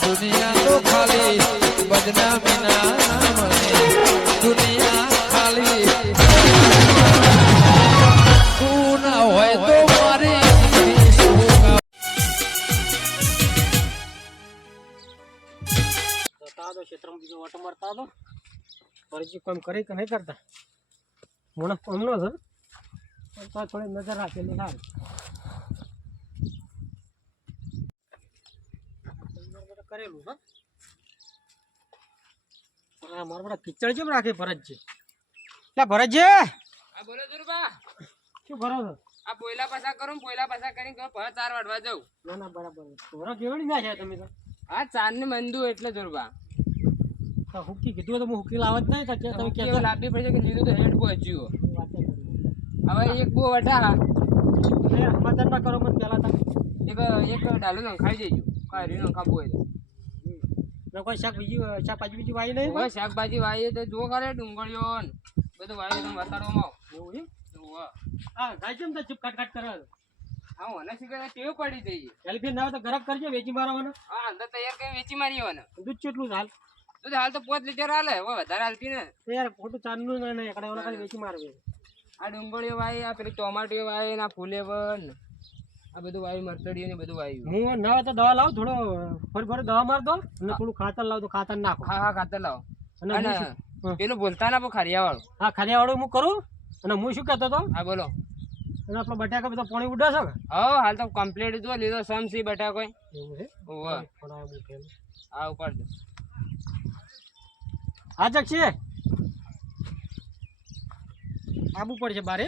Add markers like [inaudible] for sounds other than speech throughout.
દુનિયા તો ખાલી બદનામી ના મને દુનિયા ખાલી. તું ના હોય તો મારી શું કામ? જતા તો ક્ષેત્રમાં બીજો ઓટો મારતા હતો ફરજી કામ કરી કે નહીં કરતા? મોણસ હમણો છે. તો થોડી નજર રાખેલી સારી કરેલું છે હા મારા બધા કિચડ કેમ રાખે ભરતજી લે ભરતજી આ બોલો દુર્બા શું કરો છો? આ પોયલા પાસા કરું ને પોયલા પાછા કરીને ચાર વાટવા જાઉં. ના ના બરાબર. થોડા કેવડી ના છે તમે તો. આ ચાર ને મંદુ એટલે દુર્બા હુકી કીધું તો હું હુકી લાવત નહીં કે તમે કેવું કહેતા પડશે કે લીધું તો હેડ પહોંચ્યું કરી. હવે એક બહુ વટા સમાચાર કરો મને પહેલા તમે. એક એક ડાલું નંખાઈ દેજો. નંખા નંખાવું હોય કોઈ શાક બીજી શાકભાજી બીજી વાઈ નહીં શાકભાજી વાવીએ તો જો કરે ડુંગળીઓ બધું વાવી તમે બતાડવામાં એવું છે હા. ગાય કેમ તો ચૂપ કાટ કાટ કરે. હા મને શીખે ટેવ પડી જઈએ એલપી ના હોય તો ગરમ કરજો વેચી મારવાનો. હા અંદર તૈયાર કરી વેચી મારી આવવાના દૂધ કેટલું હાલ? દૂધ હાલ તો પાંચ લીટર હાલે હવે વધારે હાલતી ને યાર ખોટું ચાંદનું ના ઓલા વેચી મારવે. આ ડુંગળીઓ વાવી આ પેલી ટોમાટીઓ વાવી ને આ ફૂલેવન. આ બધું વાયુ મરતડીઓ ને બધું વાયુ. હું ના તો દવા લાવ થોડો ફરી ફરી દવા માર દો અને થોડું ખાતર લાવ તો ખાતર નાખો. હા હા ખાતર લાવ. અને. પેલું બોલતા ના ખરિયા વાળું હા ખાલિયા વાળું હું કરું અને હું શું કહેતો હતો? હા બોલો. અને આપણો બટાકા બધો પાણી ઉડે છે હા હાલ તો કમ્પ્લીટ જો લીધો સમસી બટાકો. એવું છે? ઓવે. આ ઉપર દે. હા જક્ષી આબુ પડશે બારે?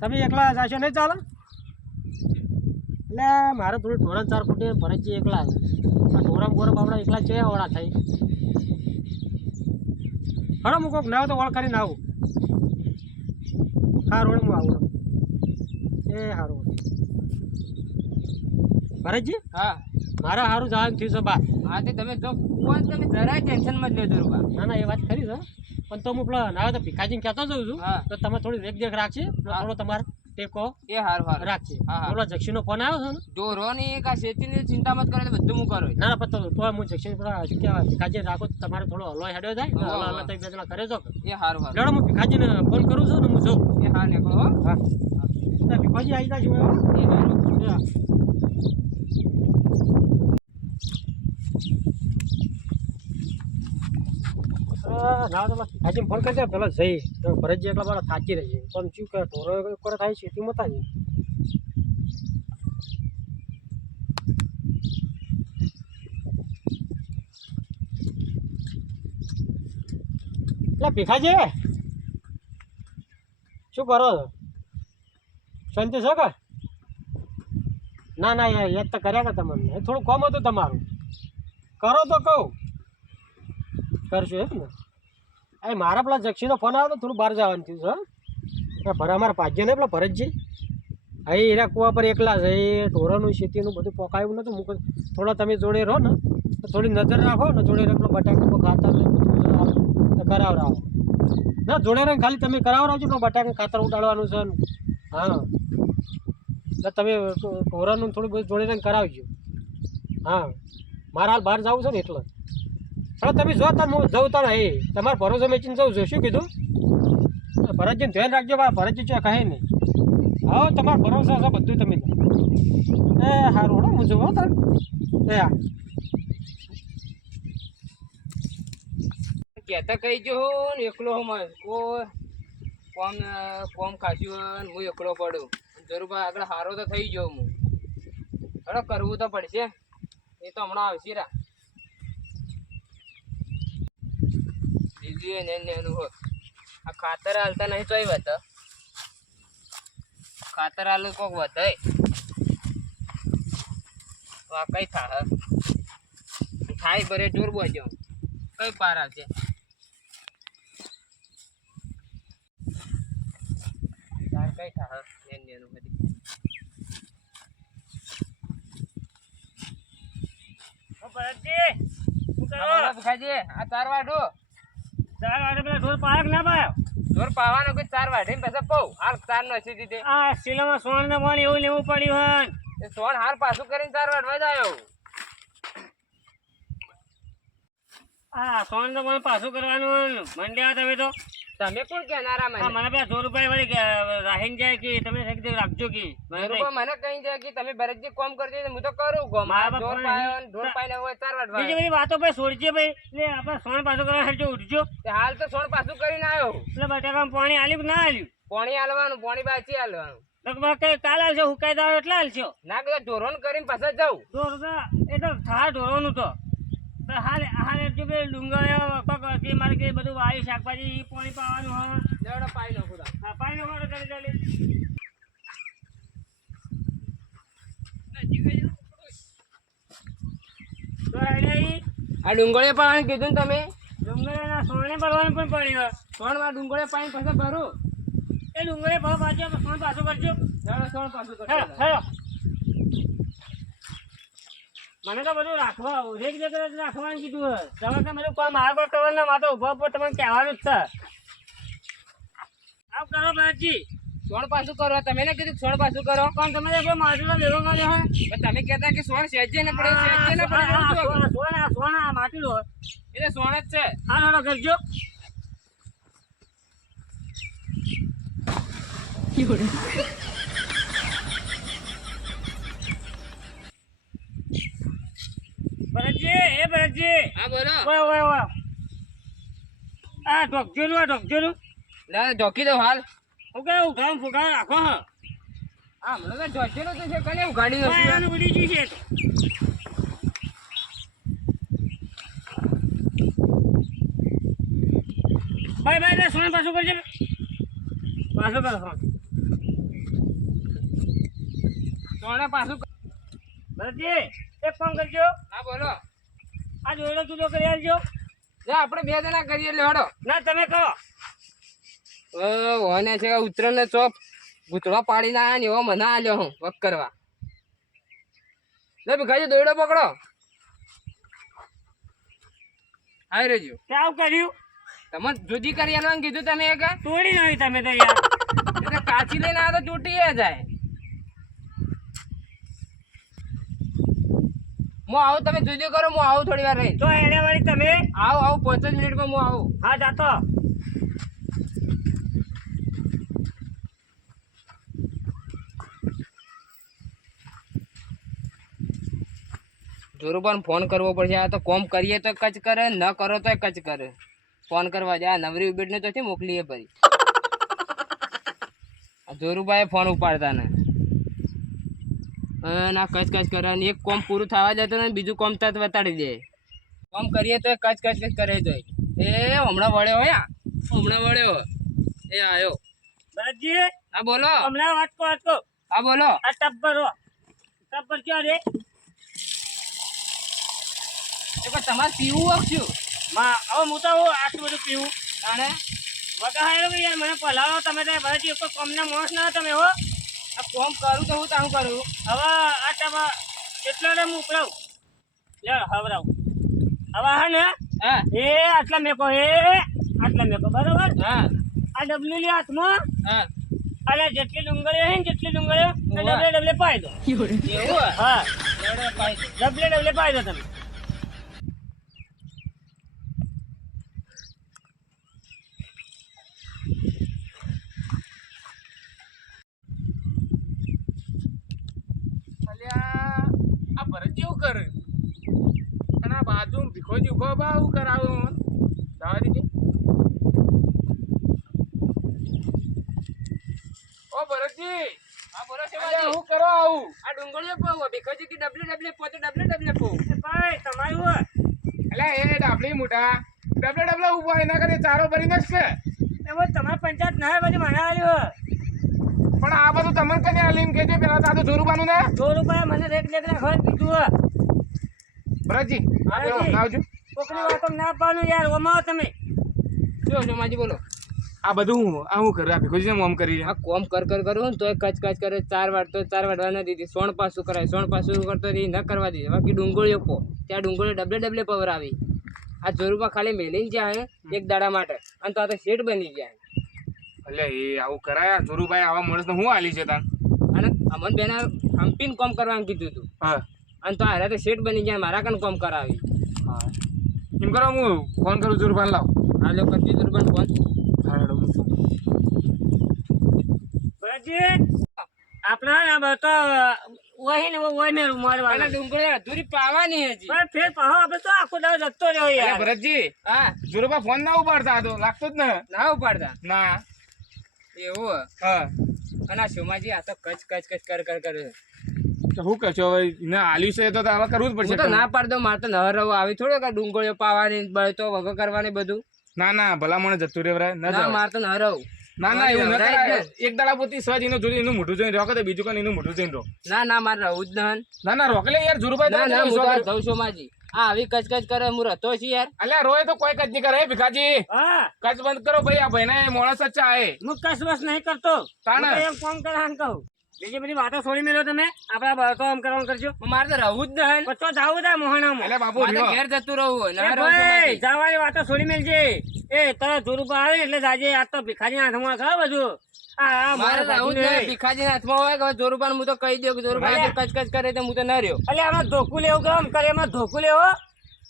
તમે એકલા જાશો નહીં ચાલે? એટલે મારે થોડું ઢોરણ ચાર ફૂટે ભરતજી એકલા. ગોરમ આ ઢોરમ બોરમ આપણા એકલા છે વડા થઈ. હલો હું કોઈક ના તો વળ કરીને આવું. સારું હું આવું. એ સારું ભરતજી હા. મારે સારું જવાનું થયું છે બાર હા તે તમે જો તમે જરાય ટેન્શનમાં જ લેજો ના ના એ વાત ખરી છે પણ તો હું પેલા ના તો ભીખાજીને કહેતો જઉં છું તો તમે થોડી દેખ દેખ રાખશે થોડો તમારે ટેકો એ હાર હાર. રાખશે બોલો જક્ષી નો ફોન આવ્યો છે ને? જો રો ને એક આ શેતીની ચિંતા મત કરે બધું હું કરું. ના ના પતો તો તો હું જક્ષી પેલા શું કહેવાય ભીખાજી રાખો તમારે થોડો હલો હેડ્યો જાય હલો હલો તમે બે જણા કરે છો એ હાર હાર. લડો હું ભીખાજીને ફોન કરું છું ને હું જોઉં. એ હાર નીકળો હા. ભીખાજી આવી જાય છે એ આજે ફોન કરજે પેલા જઈ. તો ભરતજી એટલા મારા થાકી રહી છે. પણ શું કે ઢોરો કરે, થાય છે તું મતા છે. એટલે ભીખાજી શું કરો છો? શાંતિ છે કે? ના ના યાર યાદ તો કર્યા કે તમને. થોડું કોમ હતું તમારું. કરો તો કહું. કરશું એમ ને? એ, મારા પેલા જક્ષીનો ફોન આવ્યો થોડું બહાર જવાનું થયું છે ભરા, અમારા ભાગ્ય ને પેલા ભરતજી. હા એના કુવા પર એકલા છે, એ ઢોરાનું, શેતીનું બધું પોકાયું નતું, મૂક. થોડા તમે જોડે રહો ને થોડી નજર રાખો ને, જોડે રંગનો બટાકા ખાતર ને બધું કરાવરાવો. ના, જોડે રંગ ખાલી તમે કરાવરાવજો પણ બટાકા ખાતર ઉડાડવાનું છે હા. એટલે તમે ઢોરાનું થોડું બધું જોડે રંગ કરાવજો. હા. મારે હાલ બહાર જવું છે ને, એટલે. હવે તમે જો તમે હું જઉં તારે એ, તમારે ભરોસો મેચીને જવું છું, શું કીધું? ભરતજીને ધ્યાન રાખજો, બા, ભરતજી છે કહે નહીં. હા તમારો ભરોસો છે બધું તમે. એ સારું હો, હું જોઉં, હો, તારે. એ હા કહેતા કહી જો ને એકલો હું માર કોઈ કોમ કોમ ખાસ્યું હું એકલો પડું. જરૂર ભાઈ આગળ હારો તો થઈ ગયો હું. હવે કરવું તો પડશે. એ તો હમણાં આવશે, રા. એને ને એનું હોય. આ ખાતર હાલતા નહીં તોય વત ખાતર હાલું કોક વધે આ કઈ થા થાય ભરે જોર બોજો. કઈ પાર આવશે કઈ થા એની ને એનું બધી. આ બોલો ભુખાજી, આ ચાર વાઢો. ચાર વાગે પેલા ઢોર પાક ના પાયો? જોર પાવાનો કોઈ ચાર વાઢીને પછી પૌ હાલ ચાર નો દીધે આ શિલામાં સોણ ને પાણી એવું લેવું પડ્યું હન. એ સોન હાર પાછું કરીને ચાર વાટવા જ આ તો મને પાછું કરવાનું મંડ્યા તમે તો. તમે કોણ કહેનારા મને? મને પેલા સો રૂપિયા વળી કે રાહીને જાય કે તમે એક રાખજો કે. મને કહી જાય કે તમે ભરતજી કોમ કરજો હું તો કરું કોમ. મારા ઢોર પાયો ઢોર પાઈને હોય ચાર વાટ બીજી બધી વાતો ભાઈ છોડજે ભાઈ. એટલે આપણે સોન પાછું કરવા હેરજો ઉઠજો. હાલ તો સોન પાછું કરીને આવ્યો એટલે બટાકામાં પાણી આલ્યું ના આલ્યું? પોણી હાલવાનું પોણી બાચી કઈ કાલ હાલશો હુકાઈ દાવ એટલે હાલશો ના કદાચ ઢોરોન કરીને પાછા જાઉં. ઢોર એ તો થાળ ઢોરવાનું તો. હાલ હાલ જો કે ડુંગર કોક મારે કે બધું વાયુ શાકભાજી પાણી પાવાનું હોય. લેવડો પાઈ નો ચાલી ચાલી તો આ ડુંગળી પાવાનું કીધું ને તમે? ડુંગળીના સોને ભરવાનું પણ પડ્યું સોણમાં ડુંગળી પાણી પાછા ભરું? એ ડુંગળી ભાવ પાછો સોન પાછો કરજો. સોણ પાછું કરજો. હેલો. મને તો બધું રાખવા એક જગ્યાએ જ રાખવાનું કીધું. તમે તો બધું મારા પર કરવાનું ના, મારે ઊભો ઉપર તમને કહેવાનું જ છે. આવ કરો ભાઈજી સોળ પાછું કરો તમે ને કીધું સોળ પાછું કરો. પણ તમે તો કોઈ લેવો. કર્યો પણ તમે કહેતા કે સોન સેજે ને પડે સેજે ને પડે. સોના, સોના, સોના, માટલું એટલે સોન જ છે. હા હાલો કરજો. ભરતજી એ ભરતજી હા. બોલો ઓય ઓય ઓય આ ઢોકજેરું આ ઢોકજેરું લે ઢોકી દો હાલ. હું કે ઉઘામ ફુગામ રાખો હા. આ મને તો ઢોકેલો તો છે કને ઉઘાડી આનું ઉડી ગયું છે. ભાઈ ભાઈ લે, સોન પાછું કરજો ને. પાછું કરો સોન. સોને પાછું ભરતજી એક કામ કરજો. હા બોલો. જોડો જુદો કરી આલજો. લે આપણે બે જણા કરીએ હડો ના તમે કહો. ઓને છે ઉતરણ ને ચોપ. ગુતળો પાડી ના ને એવો મને આલ્યો હું વક કરવા. લે ભીખાજી દોડો પકડો. હાય રેજો તે આવું કર્યું? તમે જુદી કરી આલવાનું કીધું તમે એક તોડી નહીં તમે તો યાર. કાચી લઈને આ તો તૂટી જાય. હું આવું તમે જુદી કરો હું આવું થોડી વાર રહી. તો એને વળી તમે? આવો આવું પાંચ જ મિનિટમાં હું આવું. હા જાતો. જોરુબાન ફોન કરવો પડશે. આ તો કોમ કરીએ તો કચ કરે ન કરો તો કચ કરે. ફોન કરવા જાય. આ નવરી ઉબેટને તો મોકલીએ આ જોરુબાએ ફોન ઉપાડતા ને આ કચ કચ કરે અને એક કોમ પૂરું થવા જતો ને બીજું કોમ તત વતાડી દે. કોમ કરીએ તો કચ કચ કચ કરે તો એ હમણાં વળ્યો હોય હમણાં વળ્યો. એ આવ્યો ભરતજી હા બોલો. હમણાં વાટકો કો વાત હા બોલો. આ ટબ્બર ટબ્બર ક્યાં રે? એ પણ તમારે પીવું આપશું માં હવે હું તો આટલું બધું પીવું. તાણે? વગાડો કે યાર મને પલાવો તમે ભરતજી કોઈ કોમના માણસ ના તમે હો. આ કોમ કરું તો હું તારું કરું. હવે આ ટબા કેટલો ને હું ઉપડાવું. લે હવરાવ. હવે હા ને? હા. એ આટલા મેકો એ આટલા મેકો બરોબર? હા. આ ડબલ્યુ લે હાથમાં. હા. અને જેટલી ડુંગળીઓ છે ને જેટલી ડુંગળીઓ ડબલે ડબલે પાઈ દો. એવું હા. ડબલે ડબલે પાઈ દો તમે. અલ્યા આ ભરત જેવું કરે. અને આ બાજુ ભીખોજી ઊભો આવું કરાવું જવા ઓ ભરતજી. હા બોલો હું કરો આવું? આ ડુંગળીઓ પાવો ભીખોજી કે ડબલે ડબલે પોતે ડબલે ડબલે પો ભાઈ તમારું હોય. એટલે એ ડાબલી મોટા. ડબલે ડબલે ઊભો એના કરે ચારો ભરી છે. એમાં તમારી પંચાયત ના બધી મને આવ્યું પણ આ બધું તમને કને આલીમ કેજો પેલા તાતો જોરુબાનું ને? જોરુબા મને રેટ લેખ કીધું ભરતજી આ પેલો ભરતજી. આવજો. કોકની વાતો ના પાડું યાર ઓમાવો તમે. જો માજી બોલો. આ બધું હું આ હું કરું આ ભીખોજી મોમ કરી આ કોમ કર કર કરું ને તોય કચ કચ કરે ચાર વાર તો ચાર વાટવા ના દીધી સોણ પાસું કરાય સોણ પાસું કરતો રહી ન કરવા દીધી. બાકી ડુંગળીઓ પો ત્યાં ડુંગળીઓ ડબલે ડબલે પવર આવી આ જોરુબા ખાલી મેલીને જાય એક દાડા માટે. અને તો આ તો શેઠ બની જાય એટલે એ આવું કરાયા જોરુભાઈ આવા માણસને હું આલી છે તાન? અને અમન બેન હમ્પીને કોમ કરવાનું કીધું હતું હા. અને તો હારે તો શેઠ બની ગયા મારા કન કોમ કરાવી. હા. એમ કરો હું ફોન કરું જુરબાન લાવ. આ લોકો કરતી દુર્બન ફોન. હા હેડો હું છું. આપણા ના બતો વહી ને વહી ને અને મારવાના. ડુંગળી અધૂરી પાવાની હજી. પણ ફેર પાહો આપણે તો આખો દાવ જતો રહ્યો યાર. ભરતજી હા. જુરબા ફોન ના ઉપાડતા આ તો લાગતો જ ને. ના ઉપાડતા. ના. એવું. હા. અને આ સોમાજી આ તો કચ કચ કચ કર કર કરે. શું કહેશો હવે? એને આલ્યું છે તો તો હવે કરવું જ હું તો ના પાડ દઉં મારે તો ન આવી થોડો કે ડુંગળીઓ પાવાની બળતો વગર કરવાની બધું. ના ના ભલા મને જતું રે વરાય. ના. મારે તો ન રહું ના ના એવું ન કરાય. એક દાડા પોતી સજ એનું મોઢું જોઈને રોકે તો બીજું કોઈ એનું મોઢું જોઈને ના ના મારે રહું જ ના ના રોકલે યાર જુરુભાઈ ના ના હું તો જઉં છું માજી આ આવી કચ કચ કરે હું રતો છું યાર. અલ્યા રોય તો કોઈ કચ નહીં કરે હે ભીખાજી? હા. કચ બંધ કરો ભાઈ આ ભાઈને મોણસ જ ચાહે. હું કસવસ નહીં કરતો. તાણે? એમ ફોન કરવાનું કહું. બીજી બધી વાતો છોડી મેળો તમે. આપડા બળતો આમ કરવાનું કરજો. મારે તો રહું જ નહીં પછી જાવું તા મોહનામાં એટલે બાપુ. ઘેર જતું રહું જવાની વાતો છોડી મેળજે. એ તારા ધૂરુપા આવે એટલે જાજે આ તો ભિખારી હાથમાં ખાવ બધું? આ આ મારે મારે રહું જ નહીં ભીખાજી હાથમાં હોય કે જોરુબાન હું તો કહી દઉં કે જોરુબાન કચ કચ કરે તો હું તો ન રહ્યો. એટલે આમાં ધોકું લેવું કેમ કરે? એમાં ધોકું લેવો?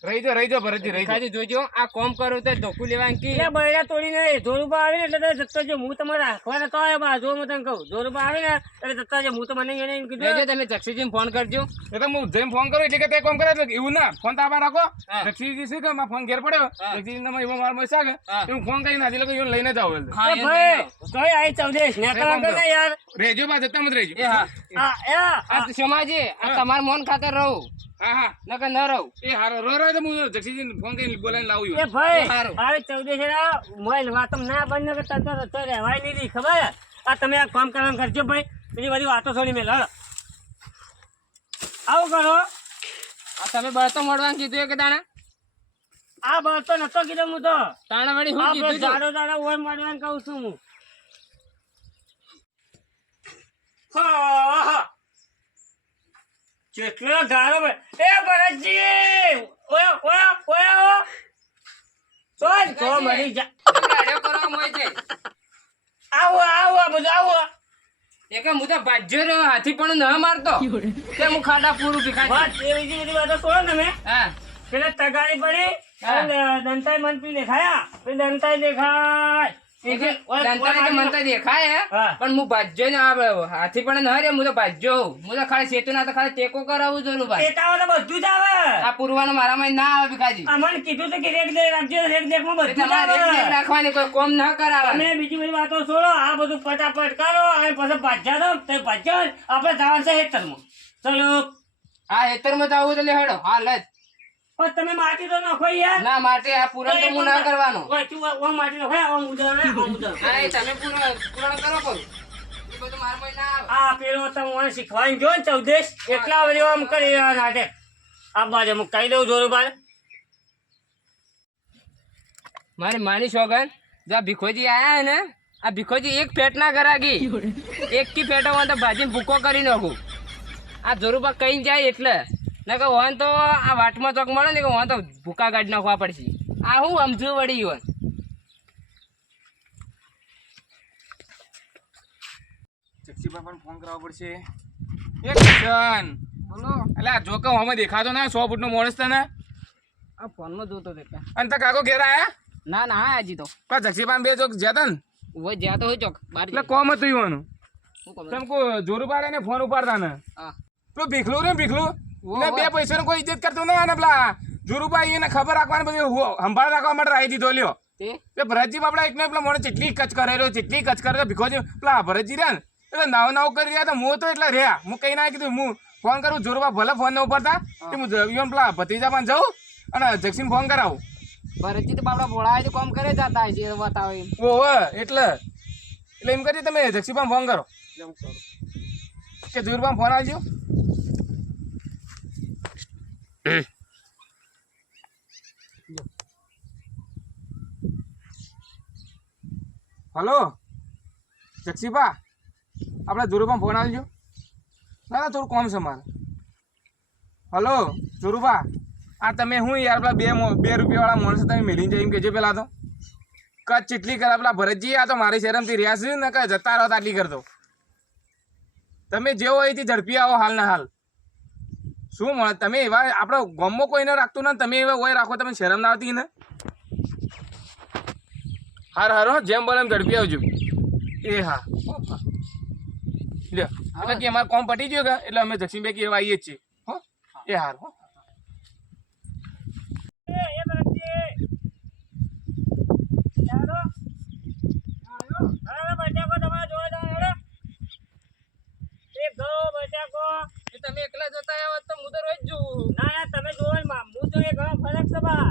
રહી જો રહી જો ભરતજી રહી જો. જોજો આ કોમ કરું તો ધોકું લેવા કી એટલે બૈરા તોડીને ધોરુપા આવે ને એટલે જતો જો હું તમારે રાખવા નતો આવ્યો બાજુ હું તને કહું. ધોરુપા આવે ને એટલે જતો જો હું તો મને એને એમ રહેજો કીધું તમે જક્ષીજીને ફોન કરજો. એ તો હું જેમ ફોન કરું એટલે કે તે કોમ કરે એટલે એવું ના ફોન તો આમાં રાખો. હા. જક્ષીજી શું કે મારા ફોન ઘેર પડ્યો. હા. જક્ષીજી ને એવો માર મસા કે હું. ફોન કરીને આજે લોકો એને લઈને જાવ એટલે. હા એ ભાઈ. કઈ આઈ ચૌદેશ ને કોમ કે યાર. રેજો બા જતા મત રેજો એ હા. આ એ આ- આ સોમાજી આ તમાર મોન ખાતર રહું. હા હા. નકર ન રહું. એ હારો રો રો તો હું જક્ષીજીને ફોન કરીને બોલાવીને લાવું એ ભાઈ સારું. ચૌદેશ મોબાઈલ વાતમ ના બંધ કે તરત જ રહેવાય નહીં દી, ખબર? આ તમે આ કામ કરવાનું કરજો ભાઈ. બીજી બધી વાતો છોડી મેલ આવું કરો. આ તમે બળતો મળવાનું કીધું કે તાણે આ બળતો નતો કીધો હું તો. તાણે વળી આ કીધું? દાડો દાડો ઓય કહું છું હું હા, હા. કેટલો ભાઈ. એ ભરતજી! ઓય ઓય ઓય! ઓ સોન તો મરી જા. ગાડીઓ કરો મોય છે. આવો આવો બધું આવો. એક હું તો ભાજ્યો રહ્યો હાથી પણ ન મારતો. તે હું ખાડા પૂરું ભીખાજી વાત એ બીજી બધી વાતો છોડો તમે. હા. પેલા તગારી પડી દંતાઈ મંત્રી દેખાયા પેલી દંતાઈ દેખાય. દેખાય. પણ હું ભાજ્યો ને આ હાથી પણ ન રહ્યો હું તો ભાજ્યો હું તો ખાલી સેતુ ના તો ખાલી ટેકો કરાવું છું ભાઈ. ટેકાવા તો બધું જ આવે. આ પૂરવાનું મારામાં ના આવે ભીખાજી. અમને કીધું તો કે રેક દે રાખજો રેક એ બધું રાખવાની કોઈ કોમ ના કરાવે. તમે બીજી બધી વાતો છોડો આ બધું ફટાફટ કરો અને પછી ભાજ્યા તે ભાજ્યા આપણે જવાનું છે હેતરમાં. ચલો. આ હેતરમાં તો આવું તો લે હેડો હાલ જ. પણ તમે માટી તો નાખો યાર. ના માટે આ પૂરણ તો હું ના કરવાનો. ઓય, આ- ઓમ માટી નાખો ઓમ ઉડાડો ને, ઓમ ઉડાડો. હા તમે પૂરણ પૂરણ કરો ના આ પેલો જો ચૌદેશ એટલા બધી આમ કરી રહ્યા નાટે આ બાજુ હું કહી દઉં જોરું બાર મારી માની સોગન જો આ ભીખોજી આયા હે ને આ ભીખોજી એક પેટ ના કરાગી. [laughs] એક થી હોય તો ભાજીને ભૂકો કરી નાખું. આ જોરુબા કઈ જાય એટલે. ના કે હોન તો આ વાટમાં ચોક મળે ને કે હોન તો ભૂકા કાઢી નાખવા પડશે. આ હું સમજુ વળી ગયો. જક્ષીભાઈ પણ ફોન કરાવવો પડશે. એ કિશન આ જોકા અમે દેખાતો ના સો ફૂટનો માણસ તને. આ ફોનમાં જોતો દેખા અને તા કાકો ઘેર આયા? ના ના આજી તો. જક્ષીભાઈ બે ચોક જ્યાં તન? ઓય જ્યાં તો હોય ચોક. બાર કોમ હતું ઈવાનું? તમ કો જોર ઉપાડે ને ફોન ઉપાડતા ને? હા. પેલું ભીખલું રે ભીખલું. એટલે બે પૈસાનો કોઈ ઇજ્જત કરતો નહીં અને પેલા. જુરુભાઈ એને ખબર રાખવાની બધી સંભાળ રાખવા માટે રાખી દીધો લ્યો. તે? ભરતજી બાપડા એકને પેલા મોણે ચેટલી કચ કરેલો ચેટલી કચ કરે ભીખોજી પેલા ભરતજી રહ્યા ને એટલે નાવ નાવ કરી રહ્યા તો હું તો એટલે રહ્યા. હું કઈ ના કીધું હું ફોન કરું જોરુબા ભલે ફોન ન ઉપાડતા કે હું જઈયો પેલા ભત્રીજા પણ જાઉં અને જક્ષીને ફોન કરાવું. ભરતજી તો બાપડા ભોળા તો કામ કરે જતા છે બતાવે. ઓહો એટલે. એટલે એમ કરી તમે જક્ષીભાઈ ફોન કરો. કે જોરુબા ફોન આવજો. હલો જક્ષીભા આપણે ધુરુભા ફોન આવજો ના ના, થોડું કોમ છે મારે. હલો, ધુરુભા, આ તમે હું યાર પેલા બે બે રૂપિયાવાળા માણસો તમે જાય એમ કહેજો પેલા તો. કચ્છ ચીટલી કરે પેલા ભરતજી, આ તો મારી શરમથી રહ્યા છે ને, કે જતા રહો તો આટલી કરતો. તમે જેવો એથી ઝડપી આવો હાલ ના હાલ. શું મળે તમે એવા આપણો ગામમાં કોઈને રાખતું ના તમે એવા હોય રાખો તમે શરમ ના આવતી ને હાર હારો જેમ બોલે એમ ઝડપી આવજો એ હા લ્યો એટલે કે અમારે કોમ પટી ગયો કે એટલે અમે જક્ષીભાઈ કે એવા આવીએ જ છીએ હો એ હાર હો એ તમે એકલા જતા આવ્યા હોત તો હું તો રોજ જોઉં ના ના તમે જોવો ને મા, હું તો એ ઘણો ફરક છે બા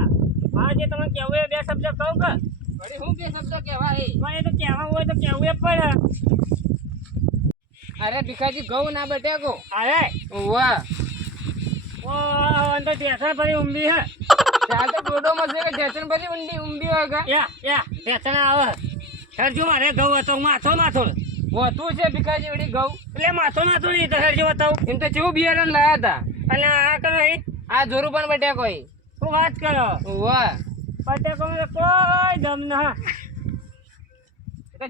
મારે જે તમે કહેવું એ બે શબ્દ કહું કે વળી હું બે શબ્દ કહેવાય પણ એ તો કહેવા હોય તો કહેવું એ પડે અરે ભીખાજી ઘઉં ના બટેકો અરે વાહ ઓ અંદર ટેશન ભરી હે. ત્યાં તો કે ઢેચણ બધી ઊંડી ઊંડી હોય કે યા યા ટેશન આવે. સરજો મારે ઘઉં હતો માથો માથો હોતું છે ભીખાજી વળી ઘઉં. એટલે માથો માથો નહીં તો સરજો બતાવું. એમ તો જેવું બિયારણ લાયા હતા. અને આ કરો આ જોરું પણ બટેકો શું વાત કરો. વાહ પટેકો કોઈ દમ ના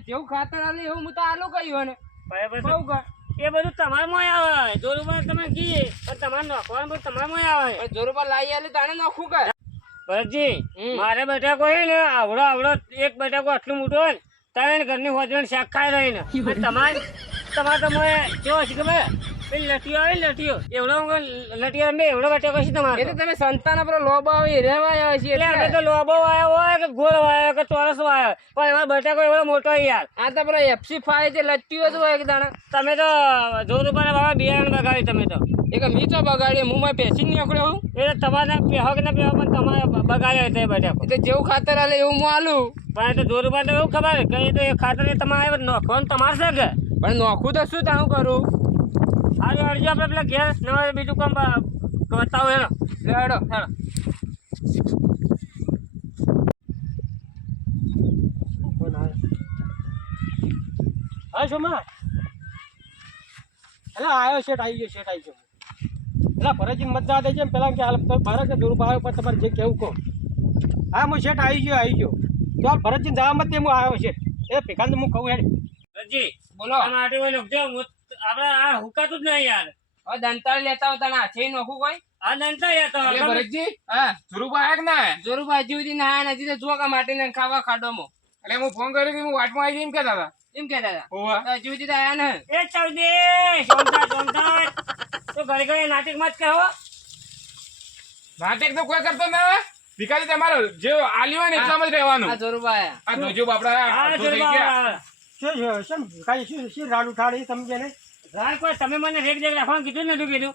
જેવું ખાતર આલે એવું હું તો આલુ કહ્યું ને બરાબર કહું કે એ બધું તમારામાં આવે. જોરું તમે કી પણ તમારે નોખવાનું બધું તમારામાં આવે. પણ જોરું લાવી આલે તાણે નાખું કે? ભરતજી. મારે બટાકો હોય ને આવડો આવડો એક બટાકો આટલું મોટું હોય ને ત્રણ ઘરની હોજણ શાક ખાઈ રહી ને તમારે તમારે તમે જો છે ખબર લટીઓ આવે લટિયો એવડો લટિયો રમે એવડો બટાકો કશું તમારે તમે સંતાન પર લોબા આવી રહેવા આવ્યા છીએ એટલે અમે તો લોબો વાયો હોય કે ગોળ વાયો કે ચોરસ વાયો. પણ એમાં બટાકો એવડો મોટો યાર. આ તો પેલો એફસી ફાય છે લટ્યો જ હોય એક દાણા તમે તો જો ઉપર બાબા બિયારણ બગાડી તમે તો. એક મી તો બગાડી હું માં પેસી નીકળ્યો હું એ તો તમારે પહેવો કે ના પહેવો પણ તમારે બગાડ્યો એ બટાકો એ જેવું ખાતર આલે એવું હું આલું. પણ એ તો જો ઉપર તો એવું ખબર કે તો એ ખાતર તમારે નોખવાનું તમારે છે કે? પણ નોખું તો શું તારું કરું? આજે અડજો આપણે પેલા ઘેર નવા બીજું કામ બતાવો હેલો. હેડો હેલો. હા એટલે આવ્યો શેઠ આવી ગયો શેઠ આવી ગયો. પેલા ફરજી મત દેજે ને પેલા કે હાલ તો દૂર બહાર પર તમારે જે કેવું કહો. હા હું શેઠ આવી ગયો આવી ગયો. તો ફરજી જવા મત હું આવ્યો શેઠ. એ ભેગા હું કહું હેડ. રજી બોલો. હોય જો આપણે આ હુકાતું જ નહીં યાર. હવે દંતાળ લેતા હોય તને હાથે નોખું કોઈ? આ નંતા યાર તો ભરતજી હા. ધ્રુવભાઈ આયા ના આયા? જોરું સુધી ના નથી તો ચોકા માટીને ખાવા ખાડોમાં. એટલે હું ફોન કર્યો કે હું વાટમાં આવી જઈને કહેતા હતા. એમ કહેતા હતા. હજી સુધી આયા ને એ ચૌદે સોમતા સોમતા તો ઘરે ઘરે નાટક જ કહો. નાટક તો કોઈ કરતો ના ભીખાજી તમારો જે આલ્યો હોય ને એટલામાં જ રહેવાનું. આ જોરું આ જોજો બાપડા આ આ તો થઈ ગયા. શું શું શું શું શું રાડ ઉઠાડી સમજે ને રાડ તમે મને રેક જેક રાખવાનું કીધું ને નતું કીધું.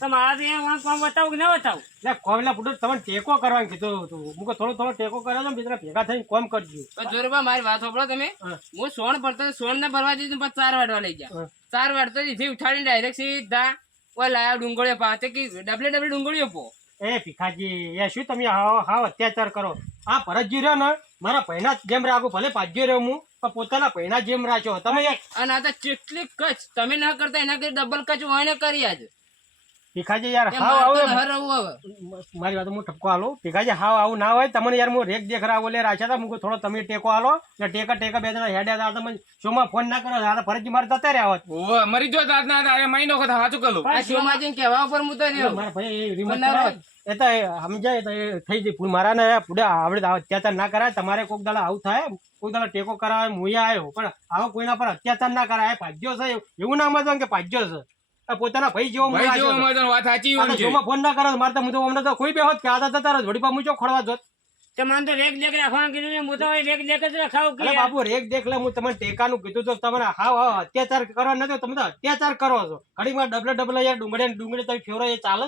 તો મારા તો અહીંયા કામ બતાવું કે ના બતાવું? એટલે કોમલા પુટો તમે ટેકો કરવાનું કીધું હતું. મુકો થોડો થોડો ટેકો કર્યો તો બીજા ભેગા થઈને કોમ કરજો. તો જોરુબા મારી વાત સાંભળો તમે. હા. સોણ પડતો સોણ ને ભરવા દીધું પણ ચાર વાટવા લઈ ગયા ચાર દીધી ઉઠાડીને ડાયરેક્ટ સીધા ઓય લાયા ડુંગળીઓ પાસે કે ડબલે ડબલે ડુંગળીઓ પો. એ ભીખાજી એ શું તમે હાવ હાવ અત્યાચાર કરો? આ ભરતજી રહ્યો ને મારા પૈના જેમ રાખું ભલે પાજ્યો રહ્યો હું. પોતાના પૈના જેમ રાખ્યો તમે અને આ તો ચેટલી કચ તમે ના કરતા એના કરતા ડબલ કચ હોય ને કરી આજ. ભીખાજી યાર હાવ આવે. મારી વાત હું ઠપકો આલો. ભીખાજી હાવ આવું ના હોય તમને યાર હું રેક દેખ રાવો લે રાખ્યા હતા મુકો થોડો તમે ટેકો આલો. એટલે ટેકા ટેકા બે જણા હેડ્યા હતા તમે શોમાં ફોન ના કરો આ ફરજી મારે જતા રહ્યા હોત. મરી જો તાર ના તારે મહિનો કથા સાચું કરું આ શોમાં કહેવા ઉપર હું તો રહ્યો. મારા ભાઈ એ remote એ તો સમજાય તો એ થઈ જાય પૂ- મારા ને પૂરે આવડે અત્યાચાર ના કરાય. તમારે કોઈક દાડા આવું થાય. કોઈક દાડા ટેકો કરાવે હું આવ્યો. પણ આવો કોઈના પર અત્યાચાર ના કરાય. ભાજ્યો છે એવું ના સમજવાનું કે ભાજ્યો છે. પોતાના ભાઈ જેવો ભાઈ જેવો છે. વાત સાચી હોય છે. જોમાં ફોન ના કરો મારે તો હું તો હમણાં તો કોઈ બે હોત કે આદા તારો રહો વડી પા મૂચો ખોળવા જોત. તમારે તો રેક દેખ રાખવાનું કીધું ને હું તો રેક દેખ જ રખાવું કે બાપુ રેક દેખ લે હું તમને ટેકાનું કીધું તો તમે હાવ હાવ અત્યાચાર કરવા નથી તમે તો અત્યાચાર કરો છો. ઘડીમાં ડબલે ડબલે યાર ડુંગળી ને ડુંગળી તમે ફેરો એ ચાલે.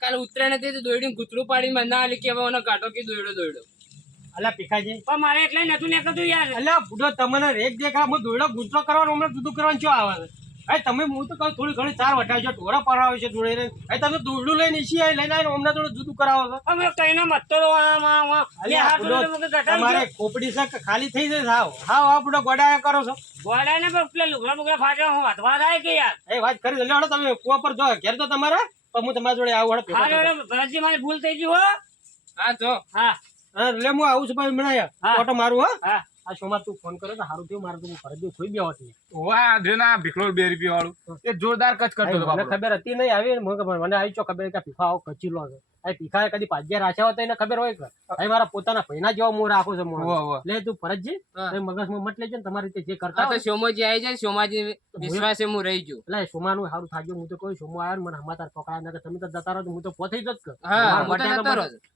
કાલે ઉતરે નથી તો દોયડીને ગુતરું પાડીને બંધા આલી કે હવે ઓનો કાઢો કે દોડ્યો દોડ્યો અલ્યા પીખાજી પણ મારે એટલે નતું નીકળતું યાર. અલા બુઢો તમને રેક દેખા હું દોડો ગુંચલો કરવાનો હમણાં જુદું કરવાનું શું આવે? છે તમે હું તો કહું થોડી ઘણી ચાર વટાવજો ઢોરા પરાવે છે જોડે ભાઈ તમે દોરડું લઈને ઈસી આવી લઈને આવીને હમણાં થોડું જુદું કરાવો છો. અમે કઈ ના મત્તો આમ આમ આમ. બે અલ્યા હાથ બુઢો, જોડે મુકે ગટાવી તમારે ખોપડી છે ખાલી થઈ જાય હાવ. હાવ બુઢો ગોડાયા કરો છો. ગોળા ને પણ પેલા લુગડા બુગડા ફાટ્યા હું વાતવા થાય કે યાર? એ વાત કરી એટલે તમે કુવા પર જો ઘેર તો તમારે તો હું તમારા જોડે આવું હળો હા ભરતજી મારી ભૂલ થઈ ગઈ હો. હા જો. હા. લે હું આવું છું ભાઈ મળ્યા ઓટો મારું હા. હા. આ શોમાં તું ફોન કર્યો તો સારું થયું મારે તું ફરજ ખોઈ ગયો હતી વાહ જો ના. ભીખલો બે રૂપિયા વાળું એ જોરદાર કચ કરતો હતો મને ખબર હતી નહીં આવી મને આવી ચો ખબર કે આ આવો કચી લો છે. આ કદી પાજ્યા રાખ્યા હોય તો એને ખબર હોય કે મારા પોતાના ભાઈના જેવો મોં રાખો છો મોં. વાહ, વાહ. લે તું ફરજજી મગજમાં મત લેજો ને તમારી રીતે જે કરતા તો હોય. સોમાજી આવી જાય સોમાજી વિશ્વાસે હું રહી ગયો. એટલે સોમાનું સારું થાય હું તો કહું સોમો આવ્યો ને મને હમાતાર પકડાય નકર તમે તો જતા રહો તો હું તો પોતે જ જ.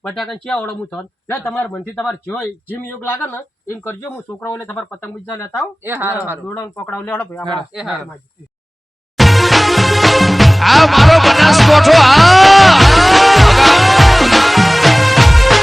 બટાકા ચિયા ઓળો હું થન એટલે તમારા મનથી તમારે જો જીમ યોગ લાગે ને એમ કરજો હું છોકરાઓ લે તમારે પતંગ બીજા લેતા આવું. એ હારું હારું. દોડાને પકડાવ. લેવડો ભાઈ એ હારું. આ મારો બનાસકોઠો આ